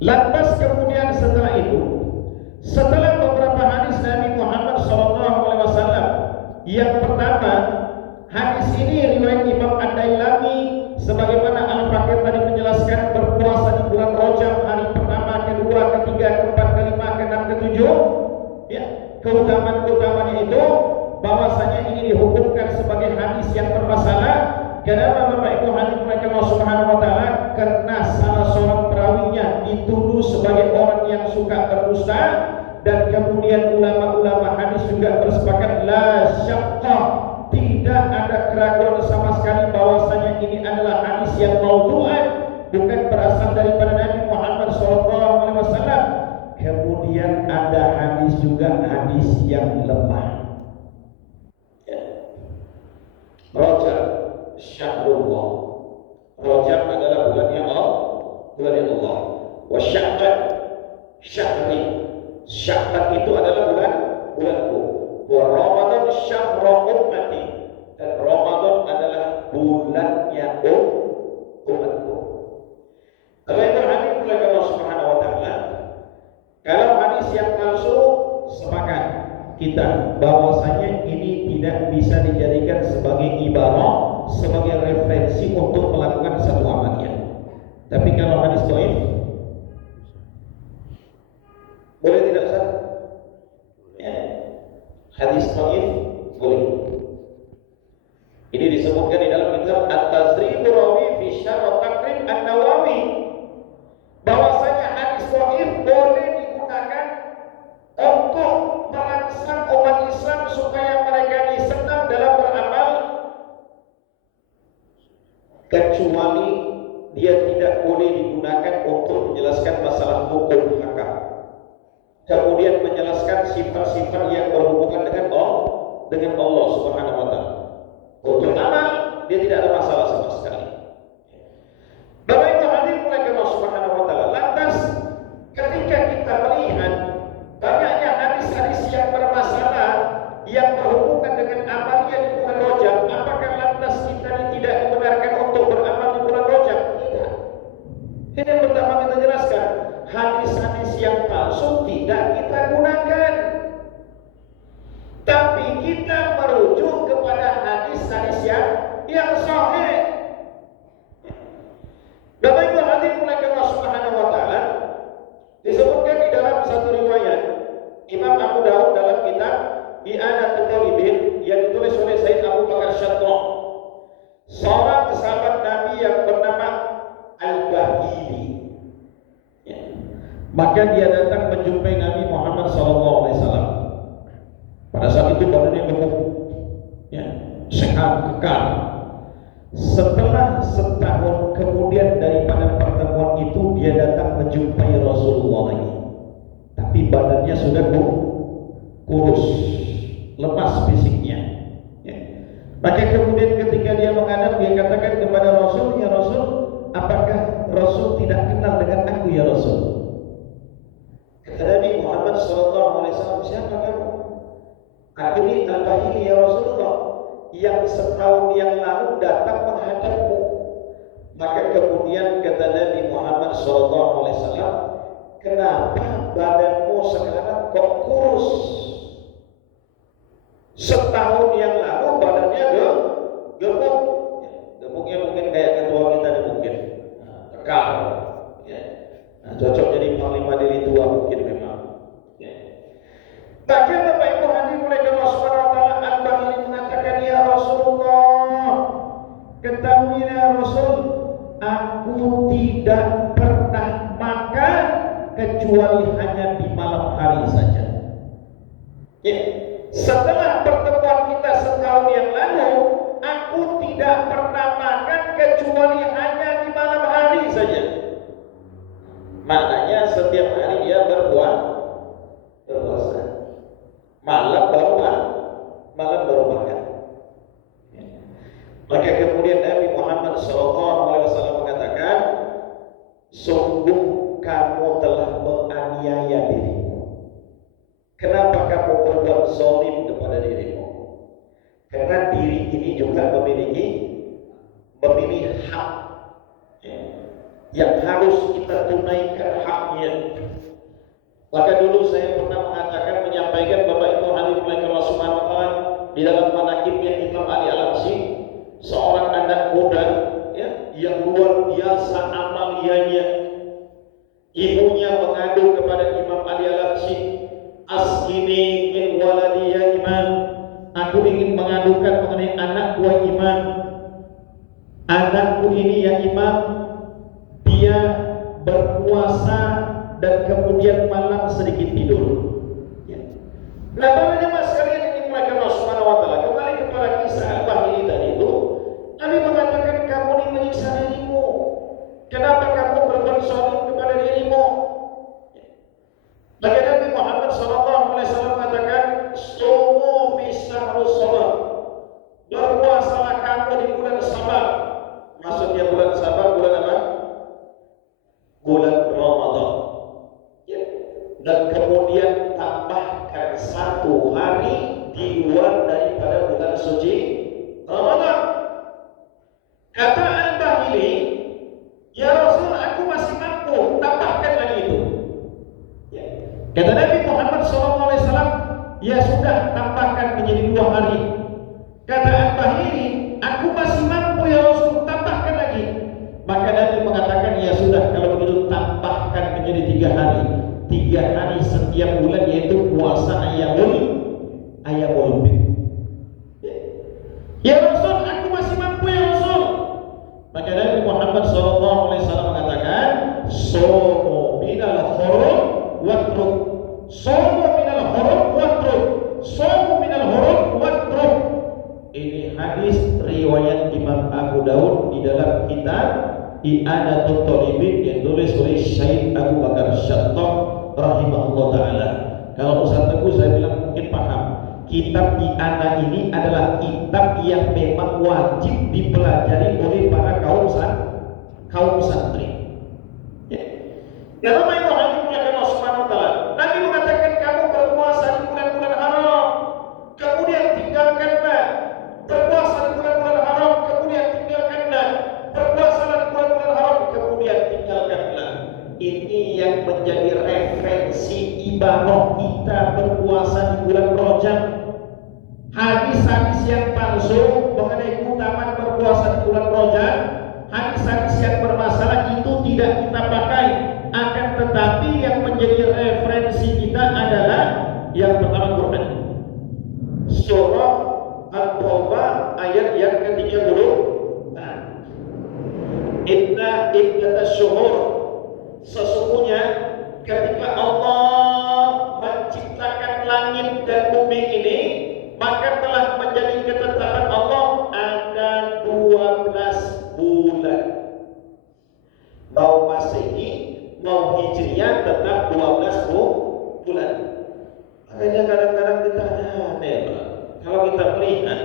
Lantas kemudian setelah itu, setelah beberapa hadis Nabi Muhammad SAW, yang pertama, hadis ini riwayat Imam Ad-Dailami, sebagaimana Al-Fakir tadi menjelaskan, berpuasa di bulan Rajab hari pertama, kedua, ketiga, keempat, kelima, keenam, ketujuh. Ya, keutamaan-keutamaannya itu bahwasanya ini dihukumkan sebagai hadis yang bermasalah. Kenapa Bapak Ibu hadirin Allah Subhanahu wa taala? Karena salah seorang perawinya dituduh sebagai orang yang suka berdusta, dan kemudian ulama-ulama hadis juga bersepakat la syaqqa, tidak ada keraguan sama sekali bahwasanya ini adalah hadis yang maudhu'an, bukan berasal daripada Nabi Muhammad SAW. Kemudian ada hadis juga, hadis yang lemah. Rajab syahrullah. Rajab adalah bulannya Allah, bulannya Allah. Wa Sya'ban syahri. Sya'ban itu adalah bulanku. Wa Ramadan syahra ummati. Dan Ramadan adalah bulannya umatku. Kalau itu hadis oleh Allah Subhanahu wa taala. Kalau hadis yang palsu, sepakat kita bahwasanya ini tidak bisa dijadikan sebagai ibarah, sebagai referensi untuk melakukan satu amalnya. Tapi kalau hadis dhaif, boleh tidak Ustaz? Ya. Hadis dhaif boleh. Ini disebutkan di dalam kitab At-Tazrib Rawi fi Syarh Taqrib An-Nawawi, bahwasanya hadis dhaif boleh digunakan untuk merangsang umat Islam supaya mereka disenang dalam beramal, kecuali dia tidak boleh digunakan untuk menjelaskan masalah hukum hakam, kemudian menjelaskan sifat-sifat yang berhubungan dengan Allah Subhanahu wa taala. Untuk amal dia tidak ada masalah sama sekali. Bapak Ibu hadirin Allah Subhanahu wa taala, lantas ketika kita melihat banyaknya hadis-hadis yang bermasalah yang berhubungan dengan amalnya di bulan Rajab, apakah lantas kita tidak dibenarkan untuk beramal di bulan Rajab? Tidak. Ini yang pertama kita jelaskan, hadis-hadis yang palsu tidak kita gunakan, tapi kita merujuk kepada hadis-hadis yang sahih. Bapak Ibu hadirin Allah Subhanahu wa taala, disebutkan di dalam satu riwayat Imam Abu Dawud dalam kitab I'anatul Talibin yang ditulis oleh Sayyid Abu Bakar Syatra, seorang sahabat Nabi yang bernama Al-Bahili. Ya. Maka dia datang menjumpai Nabi Muhammad SAW. Pada saat itu badannya gemuk, ya, sehat, kekar. Setelah setahun kemudian daripada pertemuan itu, dia datang menjumpai Rasulullah lagi, tapi badannya sudah kurus, lemas fisiknya. Ya. Maka kemudian ketika dia menghadap, dia katakan kepada Rasul, ya Rasul, apakah Rasul tidak kenal dengan aku ya Rasul? Kata Nabi Muhammad SAW, siapa kamu? Aku ini Al-Bahili ya Rasulullah, yang setahun yang lalu datang menghadapmu. Maka kemudian kata Nabi Muhammad SAW, kenapa badanmu sekarang kok kurus? Setahun yang lalu badannya gemuk. Gemuknya mungkin kayak ketua kita nih mungkin, kekar. Ya. Nah, cocok jadi panglima diri tua mungkin memang. Ya. Maka Bapak Ibu hadirin Allah Subhanahu wa taala, Al-Bahili mengatakan, ya Rasulullah, ketahui ya Rasul, aku tidak pernah makan kecuali hanya di malam hari saja. Ya. Setelah pertemuan kita setahun yang lalu, aku tidak pernah makan kecuali hanya di malam hari saja. Maknanya setiap hari dia berpuasa. Malam baru makan. Maka kemudian Nabi Muhammad SAW mengatakan, sungguh kamu telah menganiaya dirimu. Kenapa kamu berbuat zalim kepada dirimu? Karena diri ini juga memilih hak yang harus kita tunaikan haknya Maka dulu saya pernah mengatakan, menyampaikan Bapak Ibu hadirin Allah Subhanahu wa taala di dalam manaqibnya Imam Ali Al-Habsyi, seorang anak muda ya yang luar biasa amaliannya. Ibunya mengadu kepada Imam Ali Al-Habsyi, "Asqini min waladi ya Imam." Aku ingin mengadukan mengenai anakku ya Imam. Anakku ini ya Imam, dia berpuasa dan kemudian malam sedikit tidur. Ya. Nah, para jemaah sekalian yang dimulakan Allah Subhanahu wa taala, kembali kepada kisah Al-Bahili tadi itu, Nabi mengatakan, kamu ini menyiksa dirimu. Kenapa kamu berbuat zalim kepada dirimu? Ya. Maka Nabi Muhammad SAW mengatakan, "Sumu fi syahrus shabar." Berpuasalah kamu di bulan Sabar. Maksudnya bulan Sabar, bulan apa? Bulan Ramadan. Dan kemudian tambahkan satu hari di luar daripada bulan suci Ramadan. Kata Al-Bahili, ya Rasul, aku masih mampu, tambahkan lagi itu. Ya. Kata Nabi Muhammad SAW, ya sudah, tambahkan menjadi 2 hari. Kata Al-Bahili, aku masih mampu ya Rasul, tambahkan lagi. Maka Nabi mengatakan, ya sudah, kalau begitu tambahkan menjadi 3 hari. 3 hari setiap bulan, yaitu puasa ayamul bid. Ya Rasul, aku masih mampu ya Rasul. Maka Nabi Muhammad SAW mengatakan, "Somo minal hurum watruk." Somo minal hurum watruk. Somo minal hurum watruk. Ini hadis riwayat Imam Abu Daud di dalam kitab I'anatul Thalibin yang ditulis oleh Syekh Abu Bakar Syattab rahimahullah ta'ala. Kalau Ustaz Teguh saya bilang mungkin paham, kitab I'anah ini adalah kitab yang memang wajib dipelajari oleh para kaum santri. Ya. Dalam ayat Allah Subhanahu wa taala, Nabi mengatakan kamu berpuasa di bulan-bulan haram, kemudian tinggalkanlah. Berpuasa di bulan-bulan haram, kemudian tinggalkanlah. Berpuasa di bulan-bulan haram, kemudian tinggalkanlah. Ini yang menjadi referensi ibadah kita berpuasa di bulan Rajab. Hadis-hadis yang palsu mengenai keutamaan berpuasa di bulan Rajab, hadis-hadis yang bermasalah itu tidak kita pakai. Akan tetapi yang menjadi referensi kita adalah yang pertama Quran. Surah At-Taubah ayat yang ke-30. Inna iddatasyuhur, sesungguhnya ketika Allah menciptakan langit dan bumi ini, maka telah menjadi ketetapan Allah ada 12 bulan. Mau Masehi, mau Hijriah tetap 12 bulan. Makanya kadang-kadang kita aneh, kalau kita melihat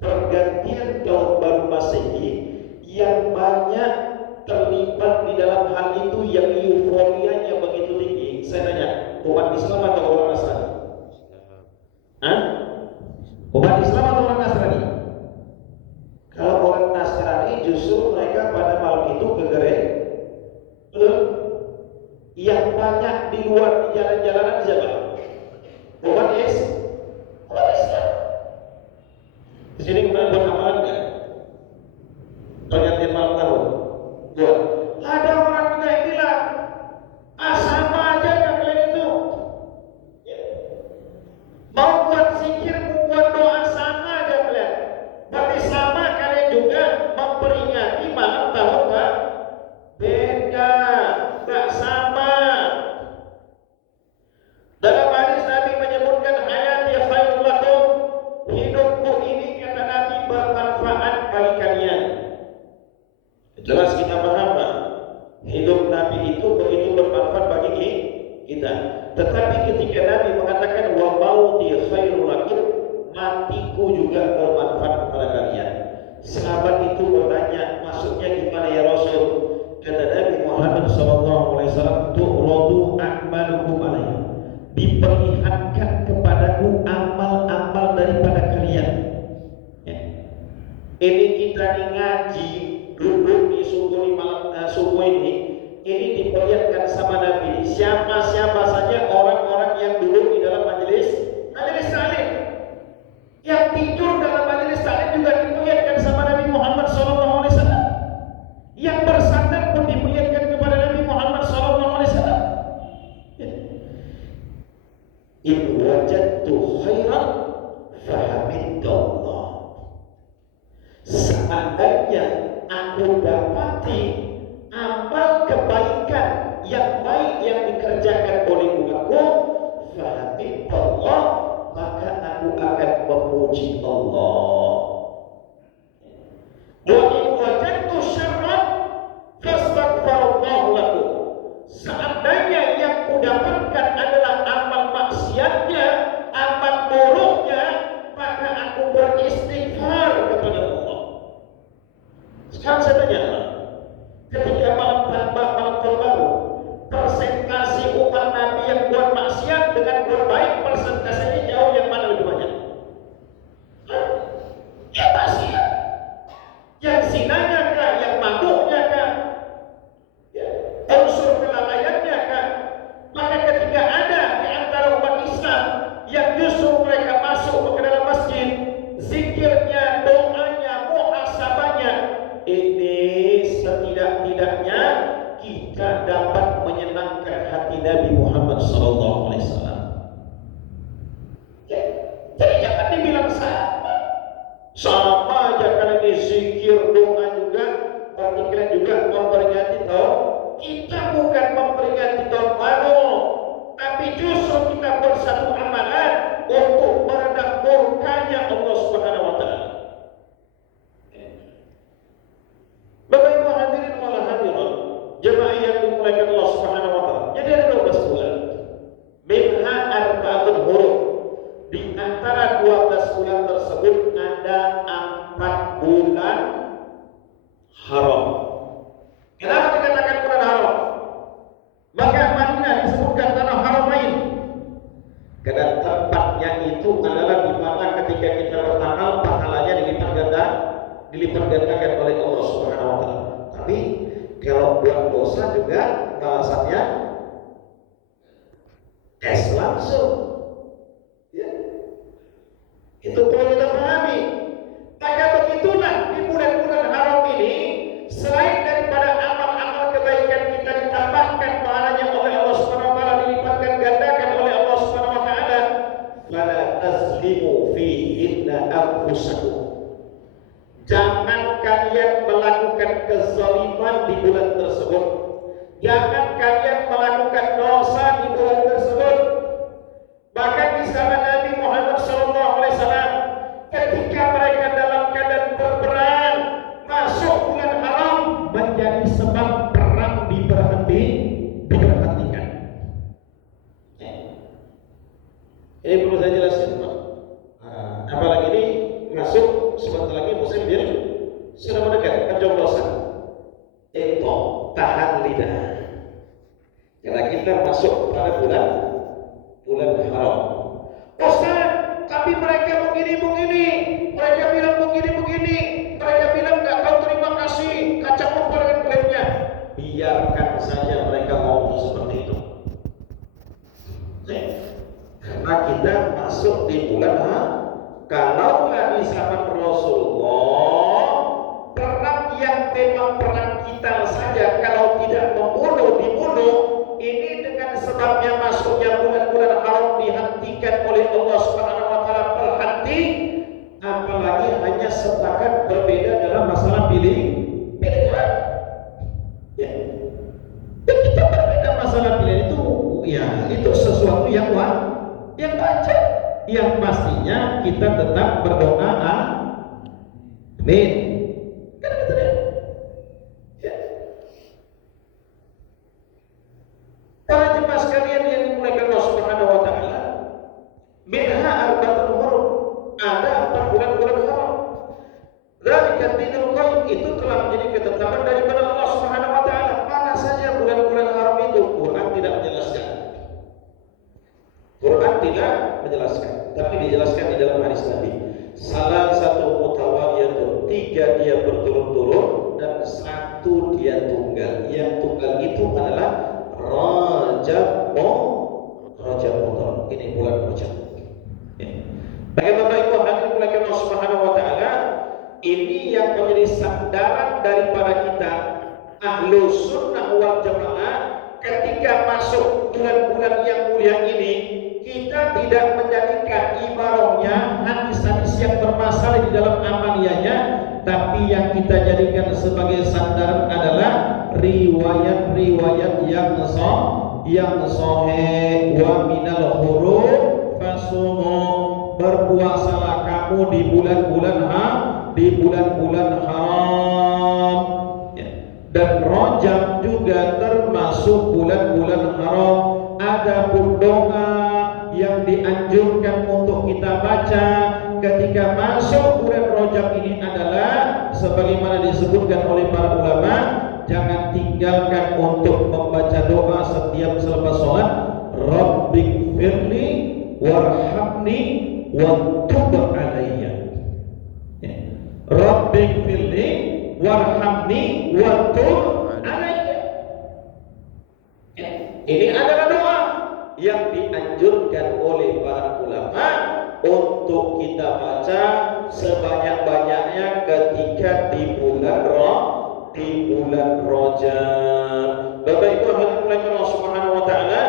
pergantian tahun baru Masehi, yang banyak terlibat di dalam hal itu yang euforianya begitu tinggi. Saya tanya, umat Islam atau orang Nasrani? Hah? Umat Islam atau orang Nasrani? Kalau orang Nasrani justru mereka pada malam itu ke gereja. Yang banyak di luar di jalan-jalanan siapa? Umat Islam. Di sini kemudian buat amalan enggak? Pergantian malam tahun. Buat. Ada orang juga yang bilang, sama aja kan kalian itu. Ya. Mau buat zikir, mau buat doa sama aja kalian. Berarti sama kalian juga memperingati malam tahun Pak. Beda, enggak sama. Dalam hadis Nabi menyebutkan hayati khairul lakum, hidupku ini kata Nabi bermanfaat bagi kalian. Jelas kita paham Pak, hidup Nabi itu begitu bermanfaat bagi kita. Tetapi ketika Nabi mengatakan wa mauti khairul lakum, matiku juga bermanfaat kepada kalian. Sahabat itu bertanya, maksudnya gimana ya Rasul? Kata Nabi Muhammad SAW, tu'radu a'malukum alayya, diperlihatkan kepadaku amal-amal daripada kalian. Ya. Ini kita ngaji, duduk di subuh di malam subuh ini diperlihatkan sama Nabi. Siapa saja orang in wajadtu khairan fahamidallah. Seandainya aku dapati amal kebaikan yang baik yang dikerjakan oleh umatku, fahamidallah, maka aku akan memuji Allah. Wa in wajadtu syarran fastaghfirullah lakum. Seandainya yang kudapatkan adalah amal maksiatnya, amal buruknya, maka aku beristighfar kepada Allah. Sekarang saya tanya, ketika malam tahun baru, persentase umat Nabi yang buat maksiat dengan buat baik, persentasenya jauh yang mana lebih banyak? Ya maksiat. Yang zinanya kah, yang mabuknya kah, ya, unsur kelalaiannya kah? Maka ketika ada di antara umat Islam yang justru mereka masuk ke dalam masjid, zikirnya, doanya, muhasabahnya, ini setidak-tidaknya kita dapat menyenangkan hati Nabi Muhammad SAW. Ya, jadi jangan dibilang sama aja kalau ini zikir, doa juga, berarti kalian juga memperingati tahun. Kita bukan memperingati tahun baru, tapi justru kita bersatu amalan untuk meredam murkanya Allah Subhanahu wa Ta'ala. Bapak Ibu hadirin wal hadirat, jemaah yang dimuliakan Allah Subhanahu wa Ta'ala. Jadi ada 12 bulan. Minha arba'atun hurum. Di antara 12 bulan tersebut ada 4 bulan haram. Kenapa dikatakan bulan haram? Maka Madinah disebutkan tanah haramain. Karena tempatnya itu adalah di mana ketika kita beramal pahalanya dilipat gandakan oleh Allah Subhanahu wa Ta'ala. Tapi kalau buat dosa juga balasannya cash langsung. Ya. Itu perlu kita pahami. Maka begitulah di bulan-bulan haram ini, selain daripada amal-amal kebaikan kita ditambahkan pahalanya oleh Allah Subhanahu wa Ta'ala, dilipatkan gandakan oleh Allah Subhanahu wa Ta'ala, fala tazlimu fihinna anfusakum. Jangan kalian melakukan kezaliman di bulan tersebut. Jangan kalian melakukan dosa di bulan tersebut. Bahkan di zaman Nabi Muhammad SAW, ketika mereka dalam keadaan berperang, masuk bulan haram menjadi sebab perang diberhentikan. Ini perlu saya jelaskan, Pak. Apalagi ini masuk sebentar lagi musim diri sudah mendekat pencoblosan. Itu tahan lidah. Karena kita masuk pada bulan haram. Ustaz, tapi mereka begini, mereka bilang begini, mereka bilang nggak tahu terima kasih, kacang kumpul dengan klaimnya. Biarkan saja mereka ngomong seperti itu. Karena kita masuk di bulan haram. Kalaulah di zaman Rasulullah, perang yang memang perang kita saja, kalau tidak dibunuh, ini dengan sebabnya masuknya bulan-bulan haram dihentikan oleh Allah Subhanahu wa Ta'ala, berhenti. Apalagi hanya sepakat berbeda dalam masalah pilihan. Ya. Dan kita berbeda masalah pilihan itu, ya itu sesuatu yang wajar. Yang pastinya kita tetap berdoa amin. Kan gitu ya. Ya. Para jemaah sekalian yang dimuliakan Allah Subhanahu wa Ta'ala, minha arba'atun hurum, ada 4 bulan-bulan haram. Dzalika dinul qayyim, itu telah menjadi ketetapan daripada Allah Subhanahu wa Ta'ala. Mana saja bulan-bulan haram itu? Quran tidak menjelaskan. Quran tidak menjelaskan, tapi dijelaskan di dalam hadis Nabi. Salah satu mutawaliyatun, 3 dia berturut-turut dan 1 dia tunggal. Yang tunggal itu adalah Rajab Ramadan. Ini bulan Rajab. Bagaimana Ibu hadirin mulai Allah Subhanahu wa Ta'ala, ini yang menjadi sandaran daripada kita Ahlus Sunnah wal Jamaah ketika masuk bulan-bulan yang mulia ini. Kita kita jadikan sebagai sandaran adalah riwayat-riwayat yang sahih. Wa minal huruf fasumu, berpuasalah kamu di bulan-bulan haram. Dan Rajab juga termasuk bulan-bulan haram. Adapun doa yang dianjurkan untuk kita baca ketika masuk bulan Rajab ini adalah sebagaimana disebutkan oleh para ulama, jangan tinggalkan untuk membaca doa setiap selepas sholat. Rabbighfirli warhamni wa tub alayya. Rabbighfirli warhamni wa tub alayya. Ini adalah doa yang dianjurkan oleh para ulama untuk kita baca sebanyak-banyaknya ketika di bulan Rajab. Bapak Ibu hadirin Allah Subhanahu wa taala,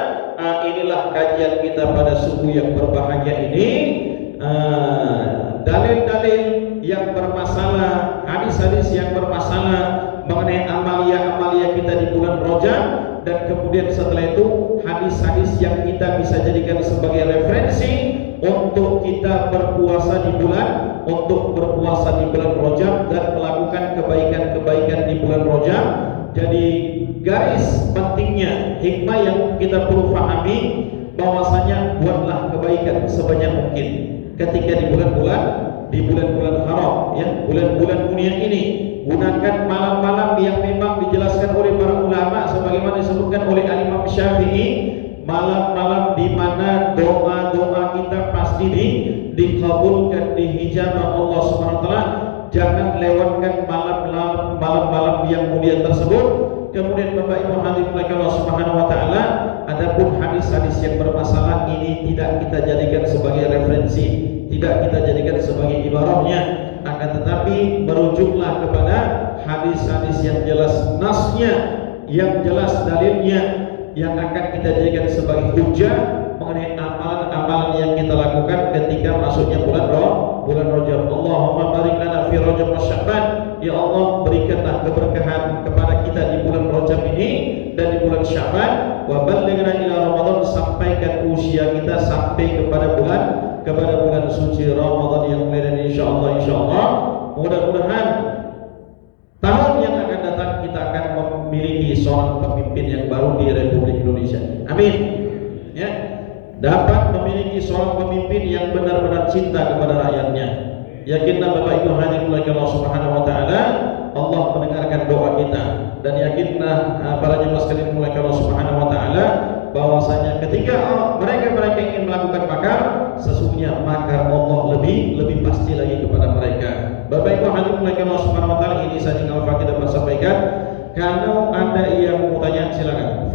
inilah kajian kita pada subuh yang berbahagia ini. Dalil-dalil yang bermasalah, hadis-hadis yang bermasalah mengenai amalia-amalia kita di bulan Rajab, dan kemudian setelah itu hadis-hadis yang kita bisa jadikan sebagai referensi untuk kita berpuasa di bulan Rajab dan melakukan kebaikan-kebaikan di bulan Rajab. Jadi garis pentingnya, hikmah yang kita perlu pahami bahwasanya buatlah kebaikan sebanyak mungkin ketika di bulan-bulan haram, ya, bulan-bulan mulia ini. Gunakan malam-malam yang memang dijelaskan oleh para ulama sebagaimana disebutkan oleh Imam Syafi'i, malam-malam di mana doa-doa kita pasti dikabulkan, dihijabah Allah Subhanahu wa taala. Jangan lewatkan malam-malam yang mulia tersebut. Kemudian Bapak Ibu hadirin Allah Subhanahu wa taala, adapun hadis-hadis yang bermasalah ini tidak kita jadikan sebagai referensi, tidak kita jadikan sebagai ibaratnya, akan tetapi merujuklah kepada hadis-hadis yang jelas nasnya, yang jelas dalilnya, yang akan kita jadikan sebagai hujah mengenai amalan-amalan yang kita lakukan ketika masuknya bulan Rajab. Allahumma barik lana fi Rajab wa Sya'ban. Ya Allah, berikanlah keberkahan kepada kita di bulan Rajab ini dan di bulan Sya'ban. Wa ballighna ila Ramadan, sampaikan usia kita sampai kepada bulan suci Ramadan yang mulai dari insyaallah mudah-mudahan tahun yang akan datang kita akan memiliki seorang pemimpin yang baru di Republik Indonesia. Amin. Ya, dapat memiliki seorang pemimpin yang benar-benar cinta kepada rakyatnya. Yakinlah Bapak Ibu hadirin Allah Subhanahu wa taala, Allah mendengarkan doa kita, dan yakinlah para jemaah sekalian mulai Allah Subhanahu wa taala bahwasanya ketika mereka ingin melakukan makar, sesungguhnya makar Allah lebih pasti lagi kepada mereka. Bapak Ibu hadirin Allah Subhanahu wa taala, ini saja yang kita sampaikan. Kalau ada yang mau tanya silakan.